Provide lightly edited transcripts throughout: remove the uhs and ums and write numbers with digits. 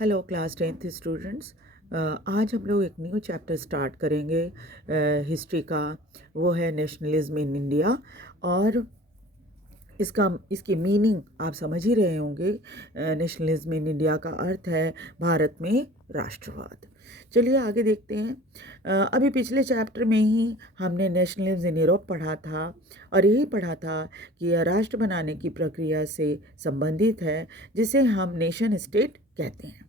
Hello class 10th students. आज हम लोग एक न्यू चैप्टर स्टार्ट करेंगे हिस्ट्री का। वो है नेशनलिज्म इन इंडिया। और इसकी मीनिंग आप समझ ही रहे होंगे। नेशनलिज्म इन इंडिया का अर्थ है भारत में राष्ट्रवाद। चलिए आगे देखते हैं। अभी पिछले चैप्टर में ही हमने नेशनलिज्म इन यूरोप पढ़ा था और यही पढ़ा था कि यह राष्ट्र बनाने की प्रक्रिया से संबंधित है, जिसे हम नेशन स्टेट कहते हैं।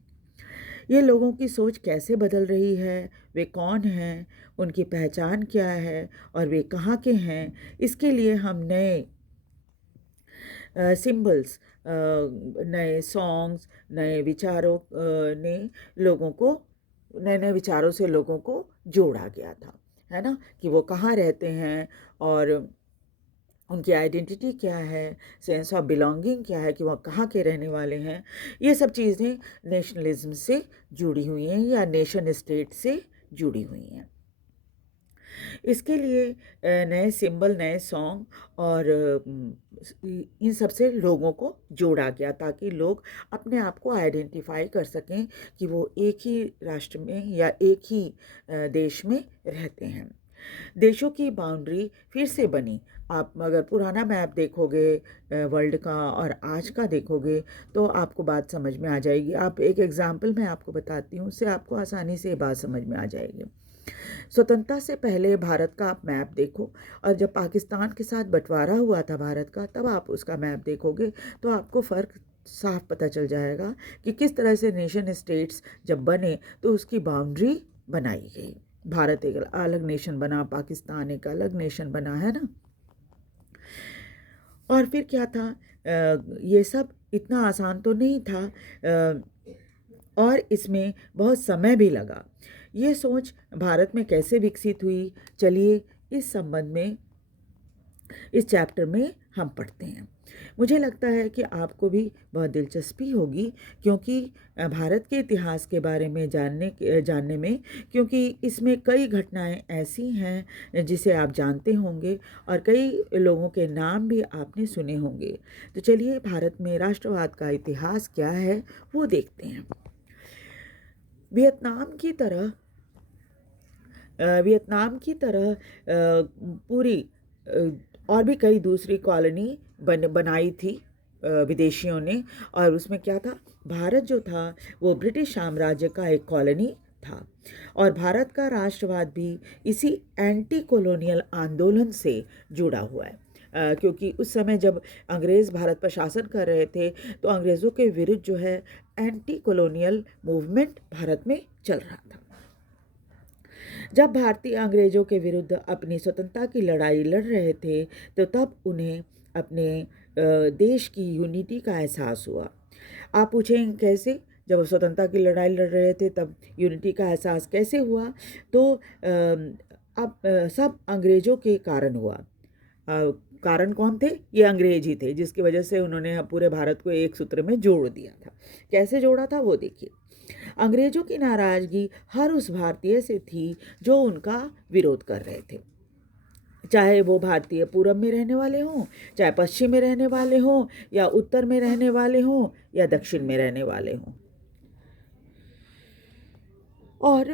ये लोगों की सोच कैसे बदल रही है, वे कौन हैं, उनकी पहचान क्या है और वे कहाँ के हैं, इसके लिए हम नए सिंबल्स, नए सॉन्ग्स, नए विचारों ने लोगों को नए नए विचारों से लोगों को जोड़ा गया था, है ना, कि वो कहाँ रहते हैं और उनकी आइडेंटिटी क्या है, सेंस ऑफ बिलोंगिंग क्या है, कि वह कहाँ के रहने वाले हैं। ये सब चीज़ें नेशनलिज्म से जुड़ी हुई हैं या नेशन स्टेट से जुड़ी हुई हैं। इसके लिए नए सिंबल, नए सॉन्ग और इन सब से लोगों को जोड़ा गया ताकि लोग अपने आप को आइडेंटिफाई कर सकें कि वो एक ही राष्ट्र में या एक ही देश में रहते हैं। देशों की बाउंड्री फिर से बनी। आप अगर पुराना मैप देखोगे वर्ल्ड का और आज का देखोगे तो आपको बात समझ में आ जाएगी। आप एक एग्जाम्पल मैं आपको बताती हूँ, उससे आपको आसानी से बात समझ में आ जाएगी। स्वतंत्रता से पहले भारत का आप मैप देखो और जब पाकिस्तान के साथ बंटवारा हुआ था भारत का, तब आप उसका मैप देखोगे तो आपको फ़र्क साफ पता चल जाएगा कि किस तरह से नेशन स्टेट्स जब बने तो उसकी बाउंड्री बनाई गई। भारत एक अलग नेशन बना, पाकिस्तान एक अलग नेशन बना, है ना। और फिर क्या था, ये सब इतना आसान तो नहीं था और इसमें बहुत समय भी लगा। ये सोच भारत में कैसे विकसित हुई, चलिए इस संबंध में इस चैप्टर में हम पढ़ते हैं। मुझे लगता है कि आपको भी बहुत दिलचस्पी होगी, क्योंकि भारत के इतिहास के बारे में जानने में, क्योंकि इसमें कई घटनाएं ऐसी हैं जिसे आप जानते होंगे और कई लोगों के नाम भी आपने सुने होंगे। तो चलिए भारत में राष्ट्रवाद का इतिहास क्या है वो देखते हैं। वियतनाम की तरह पूरी और भी कई दूसरी कॉलोनी बनाई थी विदेशियों ने। और उसमें क्या था, भारत जो था वो ब्रिटिश साम्राज्य का एक कॉलोनी था और भारत का राष्ट्रवाद भी इसी एंटी कॉलोनियल आंदोलन से जुड़ा हुआ है। क्योंकि उस समय जब अंग्रेज़ भारत पर शासन कर रहे थे तो अंग्रेज़ों के विरुद्ध जो है एंटी कॉलोनियल मूवमेंट भारत में चल रहा था। जब भारतीय अंग्रेज़ों के विरुद्ध अपनी स्वतंत्रता की लड़ाई लड़ रहे थे तो तब उन्हें अपने देश की यूनिटी का एहसास हुआ। आप पूछेंगे कैसे, जब वो स्वतंत्रता की लड़ाई लड़ रहे थे तब यूनिटी का एहसास कैसे हुआ? तो अब सब अंग्रेज़ों के कारण हुआ। कारण कौन थे? ये अंग्रेज ही थे, जिसकी वजह से उन्होंने पूरे भारत को एक सूत्र में जोड़ दिया था। कैसे जोड़ा था वो देखिए। अंग्रेजों की नाराजगी हर उस भारतीय से थी जो उनका विरोध कर रहे थे, चाहे वो भारतीय पूरब में रहने वाले हों, चाहे पश्चिम में रहने वाले हों, या उत्तर में रहने वाले हों, या दक्षिण में रहने वाले हों। और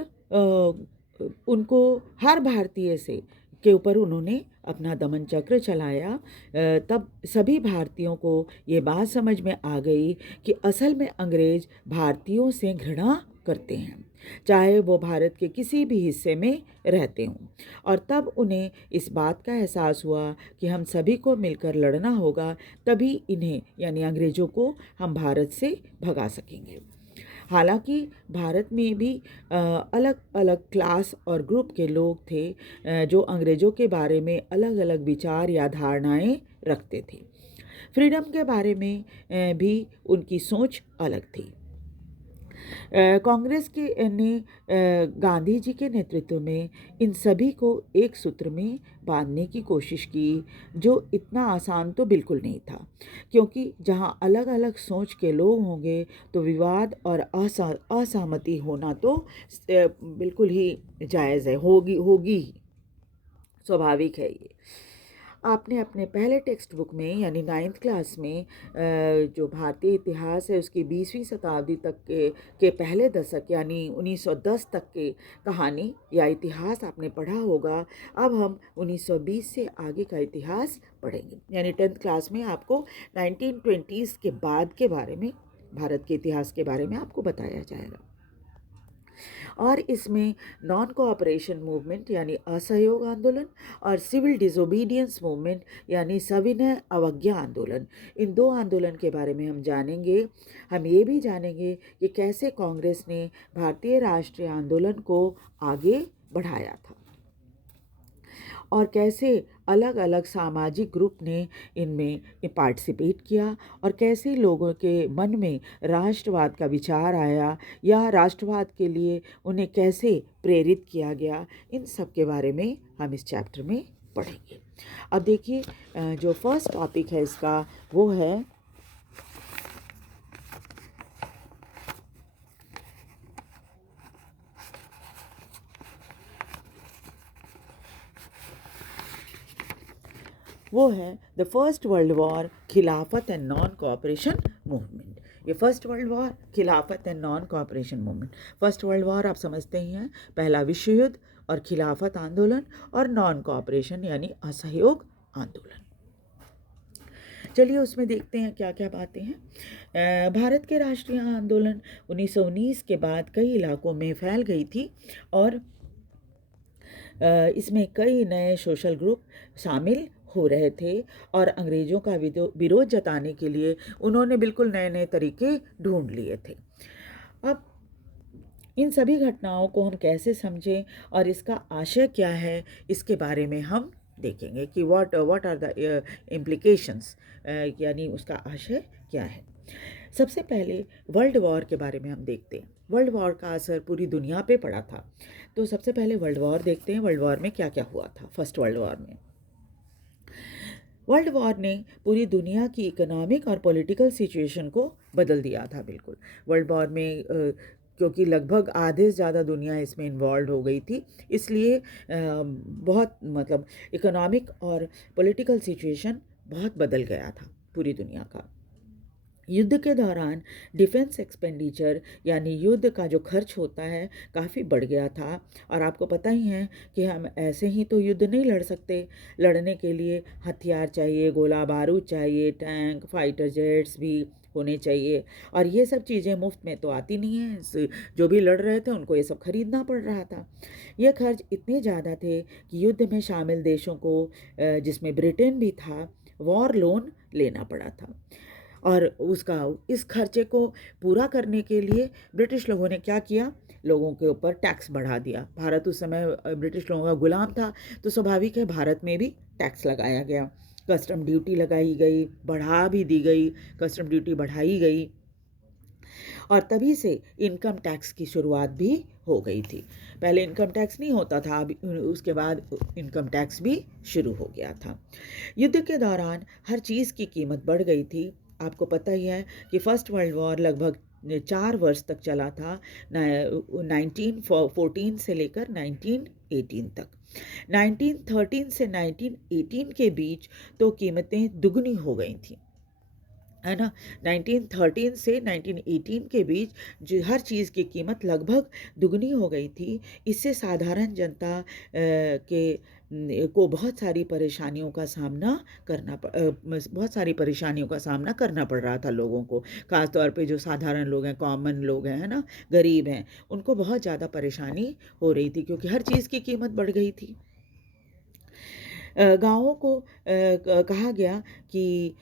उनको हर भारतीय से के ऊपर उन्होंने अपना दमन चक्र चलाया। तब सभी भारतीयों को ये बात समझ में आ गई कि असल में अंग्रेज भारतीयों से घृणा करते हैं, चाहे वो भारत के किसी भी हिस्से में रहते हों। और तब उन्हें इस बात का एहसास हुआ कि हम सभी को मिलकर लड़ना होगा, तभी इन्हें यानी अंग्रेज़ों को हम भारत से भगा सकेंगे। हालांकि भारत में भी अलग अलग क्लास और ग्रुप के लोग थे जो अंग्रेज़ों के बारे में अलग अलग विचार या धारणाएं रखते थे। फ्रीडम के बारे में भी उनकी सोच अलग थी। कांग्रेस के ने गांधी जी के नेतृत्व में इन सभी को एक सूत्र में बांधने की कोशिश की, जो इतना आसान तो बिल्कुल नहीं था, क्योंकि जहां अलग अलग सोच के लोग होंगे तो विवाद और असहमति होना तो बिल्कुल ही जायज़ है, होगी ही, स्वाभाविक है ये। आपने अपने पहले टेक्स्ट बुक में यानी 9th क्लास में जो भारतीय इतिहास है उसकी 20वीं शताब्दी तक के पहले दशक यानी 1910 तक के कहानी या इतिहास आपने पढ़ा होगा। अब हम 1920 से आगे का इतिहास पढ़ेंगे, यानी 10th क्लास में आपको 1920s के बाद के बारे में, भारत के इतिहास के बारे में आपको बताया जाएगा। और इसमें नॉन कोऑपरेशन मूवमेंट यानी असहयोग आंदोलन और सिविल डिसोबीडियंस मूवमेंट यानी सविनय अवज्ञा आंदोलन, इन दो आंदोलन के बारे में हम जानेंगे। हम ये भी जानेंगे कि कैसे कांग्रेस ने भारतीय राष्ट्रीय आंदोलन को आगे बढ़ाया था और कैसे अलग अलग सामाजिक ग्रुप ने इनमें पार्टिसिपेट किया और कैसे लोगों के मन में राष्ट्रवाद का विचार आया या राष्ट्रवाद के लिए उन्हें कैसे प्रेरित किया गया, इन सब के बारे में हम इस चैप्टर में पढ़ेंगे। अब देखिए, जो फर्स्ट टॉपिक है इसका वो है द फर्स्ट वर्ल्ड वॉर, खिलाफत एंड नॉन कोऑपरेशन मूवमेंट। ये फर्स्ट वर्ल्ड वॉर, खिलाफत and non cooperation movement. First world war आप समझते ही हैं, पहला विश्व युद्ध, और खिलाफत आंदोलन और नॉन कोऑपरेशन यानी असहयोग आंदोलन। चलिए उसमें देखते हैं क्या क्या बातें हैं। भारत के राष्ट्रीय आंदोलन 1919 के बाद कई इलाकों में फैल गई थी और इसमें कई नए सोशल ग्रुप शामिल हो रहे थे और अंग्रेज़ों का विरोध जताने के लिए उन्होंने बिल्कुल नए नए तरीके ढूंढ लिए थे। अब इन सभी घटनाओं को हम कैसे समझें और इसका आशय क्या है, इसके बारे में हम देखेंगे कि व्हाट आर द इम्प्लिकेशंस, यानी उसका आशय क्या है। सबसे पहले वर्ल्ड वॉर के बारे में हम देखते हैं। वर्ल्ड वॉर का असर पूरी दुनिया पे पड़ा था, तो सबसे पहले वर्ल्ड वॉर देखते हैं। वर्ल्ड वॉर में क्या क्या हुआ था। फर्स्ट वर्ल्ड वॉर में वर्ल्ड वॉर ने पूरी दुनिया की इकोनॉमिक और पॉलिटिकल सिचुएशन को बदल दिया था। बिल्कुल वर्ल्ड वॉर में क्योंकि लगभग आधे से ज़्यादा दुनिया इसमें इन्वॉल्व हो गई थी, इसलिए बहुत मतलब इकोनॉमिक और पॉलिटिकल सिचुएशन बहुत बदल गया था पूरी दुनिया का। युद्ध के दौरान डिफेंस एक्सपेंडिचर यानी युद्ध का जो खर्च होता है काफ़ी बढ़ गया था और आपको पता ही है कि हम ऐसे ही तो युद्ध नहीं लड़ सकते। लड़ने के लिए हथियार चाहिए, गोला बारूद चाहिए, टैंक, फाइटर जेट्स भी होने चाहिए और ये सब चीज़ें मुफ्त में तो आती नहीं हैं। जो भी लड़ रहे थे उनको ये सब खरीदना पड़ रहा था। ये खर्च इतने ज़्यादा थे कि युद्ध में शामिल देशों को, जिसमें ब्रिटेन भी था, वॉर लोन लेना पड़ा था और इस खर्चे को पूरा करने के लिए ब्रिटिश लोगों ने क्या किया, लोगों के ऊपर टैक्स बढ़ा दिया। भारत उस समय ब्रिटिश लोगों का गुलाम था, तो स्वाभाविक है भारत में भी टैक्स लगाया गया। कस्टम ड्यूटी लगाई गई, बढ़ा भी दी गई, कस्टम ड्यूटी बढ़ाई गई और तभी से इनकम टैक्स की शुरुआत भी हो गई थी। पहले इनकम टैक्स नहीं होता था, अब उसके बाद इनकम टैक्स भी शुरू हो गया था। युद्ध के दौरान हर चीज़ की कीमत बढ़ गई थी। आपको पता ही है कि फर्स्ट वर्ल्ड वॉर लगभग 4 वर्ष तक चला था, 1914 से लेकर 1918 तक। 1913 से 1918 के बीच तो कीमतें दुगनी हो गई थी, है ना। 1913 से 1918 के बीच जो हर चीज़ की कीमत लगभग दुगनी हो गई थी। इससे साधारण जनता को बहुत सारी परेशानियों का सामना करना पड़ रहा था लोगों को। ख़ास तौर पे जो साधारण लोग हैं, कॉमन लोग हैं, है ना, गरीब हैं, उनको बहुत ज़्यादा परेशानी हो रही थी क्योंकि हर चीज़ की कीमत बढ़ गई थी। गाँवों को कहा गया कि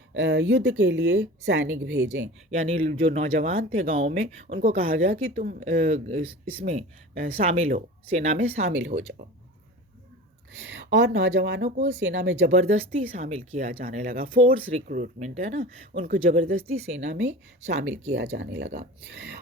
युद्ध के लिए सैनिक भेजें, यानी जो नौजवान थे गाँव में उनको कहा गया कि तुम इसमें शामिल हो, सेना में शामिल हो जाओ। और नौजवानों को सेना में ज़बरदस्ती शामिल किया जाने लगा। फोर्स रिक्रूटमेंट, है ना, उनको ज़बरदस्ती सेना में शामिल किया जाने लगा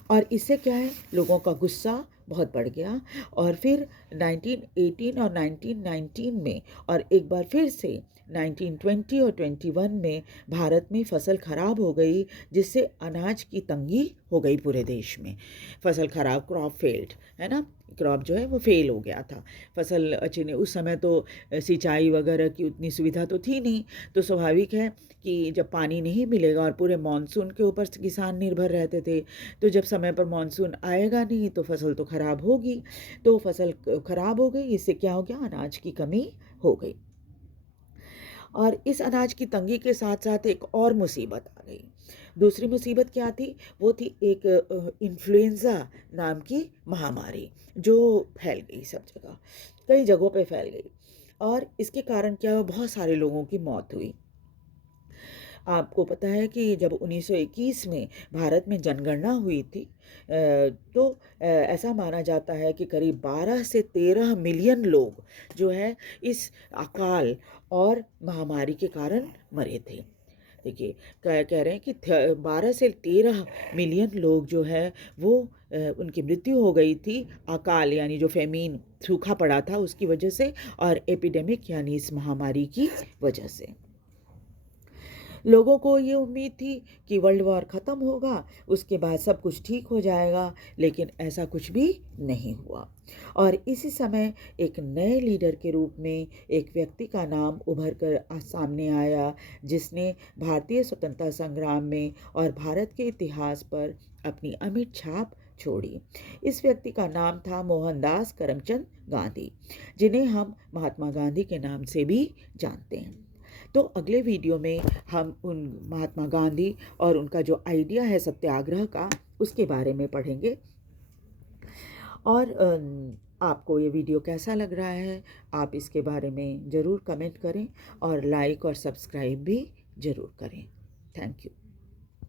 और इससे क्या है, लोगों का गुस्सा बहुत बढ़ गया और फिर 1918 और 1919 में और एक बार फिर से 1920 और 21 में भारत में फसल खराब हो गई, जिससे अनाज की तंगी हो गई पूरे देश में। फसल खराब, क्रॉप फेल्ड, है ना, क्रॉप जो है वो फेल हो गया था। फसल अच्छी नहीं, उस समय तो सिंचाई वगैरह की उतनी सुविधा तो थी नहीं, तो स्वाभाविक है कि जब पानी नहीं मिलेगा, और पूरे मानसून के ऊपर किसान निर्भर रहते थे, तो जब समय पर मानसून आएगा नहीं तो फसल तो खराब होगी। तो फसल खराब हो गई, इससे क्या हो गया, अनाज की कमी हो गई। और इस अनाज की तंगी के साथ साथ एक और मुसीबत आ गई। दूसरी मुसीबत क्या थी? वो थी एक इन्फ्लुएंज़ा नाम की महामारी, जो फैल गई सब जगह, कई जगहों पे फैल गई। और इसके कारण क्या हुआ, बहुत सारे लोगों की मौत हुई। आपको पता है कि जब 1921 में भारत में जनगणना हुई थी, तो ऐसा माना जाता है कि करीब 12 से 13 मिलियन लोग जो है इस अकाल और महामारी के कारण मरे थे। देखिए, कह रहे हैं कि 12 से 13 मिलियन लोग जो है वो उनकी मृत्यु हो गई थी, अकाल यानी जो फेमीन, सूखा पड़ा था उसकी वजह से, और एपिडेमिक यानी इस महामारी की वजह से। लोगों को ये उम्मीद थी कि वर्ल्ड वॉर ख़त्म होगा, उसके बाद सब कुछ ठीक हो जाएगा, लेकिन ऐसा कुछ भी नहीं हुआ। और इसी समय एक नए लीडर के रूप में एक व्यक्ति का नाम उभर कर सामने आया, जिसने भारतीय स्वतंत्रता संग्राम में और भारत के इतिहास पर अपनी अमिट छाप छोड़ी। इस व्यक्ति का नाम था मोहनदास करमचंद गांधी, जिन्हें हम महात्मा गांधी के नाम से भी जानते हैं। तो अगले वीडियो में हम उन महात्मा गांधी और उनका जो आइडिया है सत्याग्रह का, उसके बारे में पढ़ेंगे। और आपको ये वीडियो कैसा लग रहा है, आप इसके बारे में ज़रूर कमेंट करें, और लाइक और सब्सक्राइब भी ज़रूर करें। Thank you.